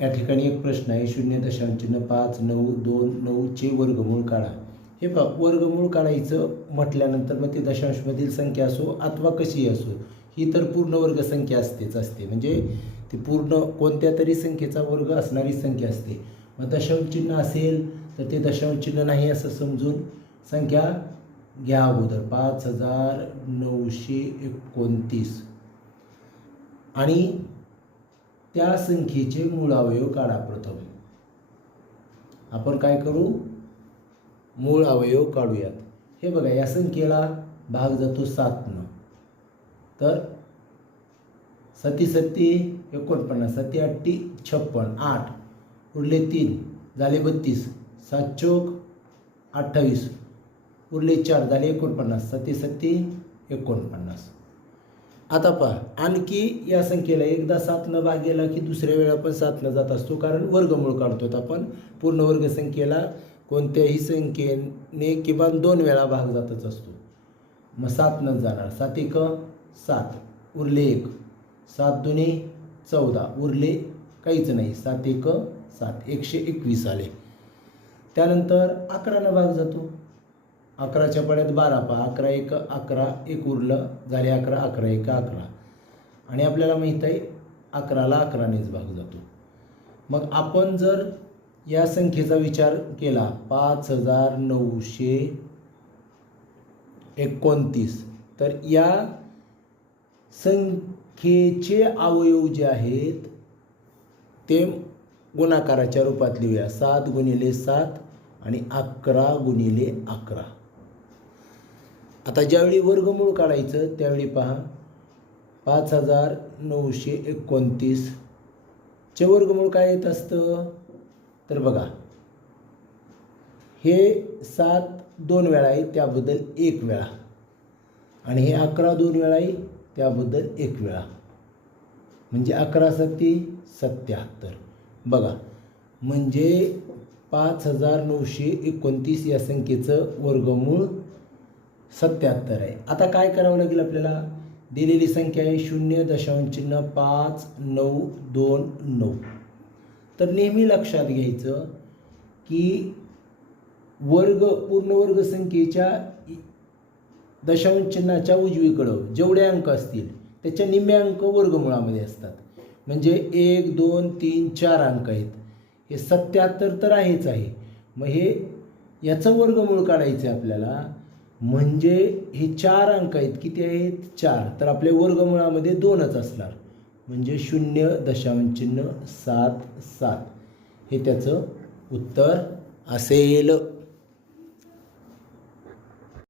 या ठिकाणी एक प्रश्न आहे शून्य दशांश पाच नऊ दोन नऊचे वर्गमूळ काढा. हे बघ वर्गमूळ काढायचं म्हटल्यानंतर मग ते दशांशमधील संख्या असो अथवा कशी असो ही तर पूर्ण वर्ग संख्या असतेच असते. म्हणजे ती पूर्ण कोणत्या तरी संख्येचा वर्ग असणारी संख्या असते. मग दशांश चिन्ह असेल तर ते दशांश चिन्ह नाही असं समजून संख्या घ्या अगोदर. पाच हजार नऊशे एकोणतीस. आणि त्या संख्येचे मूळ अवयव काढा प्रथम. आपण काय करू? मूळ अवयव काढूयात. हे बघा या संख्येला भाग जातो सातनं. तर सती सत्ती एकोणपन्नास सती अठ्ठी छप्पन आठ उरले तीन झाले बत्तीस सात चौक अठ्ठावीस उरले चार झाले एकोणपन्नास सती सत्ती एकोणपन्नास. आता पहा आणखी या संख्येला एकदा सातनं भाग गेला की दुसऱ्या वेळा पण सातनं जात असतो कारण वर्गमूळ काढतो आपण. पूर्ण वर्ग संख्येला कोणत्याही संख्येने किमान दोन वेळा भाग जातच असतो. मग सातनं जाणार सात एक सात. उरले एक. सात दोन्ही चौदा. उरले काहीच नाही. सात एक सात. एकशे एकवीस आले. त्यानंतर अकरानं भाग जातो. अकराच्या पाण्यात बारा पहा. अकरा एक अकरा एक उरलं झाले अकरा अकरा एक अकरा. आणि आपल्याला माहीत आहे अकराला अकरानेच भाग जातो. मग आपण जर या संख्येचा विचार केला पाच हजार नऊशे एकोणतीस. तर या संख्येचे अवयव जे आहेत ते गुणाकाराच्या रूपात लिहूया. सात गुणिले सात आणि अकरा गुणिले अकरा. आता ज्यावेळी वर्गमूळ काढायचं त्यावेळी पहा पाच हजार नऊशे एकोणतीसचे वर्गमूळ काय येत असतं? तर बघा हे सात दोन वेळा आहे त्याबद्दल एक वेळा. आणि हे अकरा दोन वेळा आहे त्याबद्दल एक वेळा. म्हणजे अकरा सत्ती सत्याहत्तर. बघा म्हणजे पाच हजार नऊशे एकोणतीस या संख्येचं वर्गमूळ सत्याहत्तर आहे. आता काय करावं लागेल आपल्याला? दिलेली संख्या आहे शून्य दशांश चिन्ह पाच नऊ दोन नऊ. तर नेहमी लक्षात घ्यायचं की वर्ग पूर्ण वर्ग संख्येच्या दशांश चिन्हाच्या उजवीकडं जेवढे अंक असतील त्याच्या निम्मे अंक वर्गमुळामध्ये असतात. म्हणजे एक दोन तीन चार अंक आहेत. हे सत्याहत्तर तर आहेच आहे. मग हे याचं वर्गमूळ काढायचं आहे आपल्याला. म्हणजे हे चार अंक आहेत. किती आहेत? चार. तर आपल्या वर्गमुळामध्ये दोनच असणार. म्हणजे शून्य दशांश चिन्ह सात सात. हे त्याचं उत्तर असेल.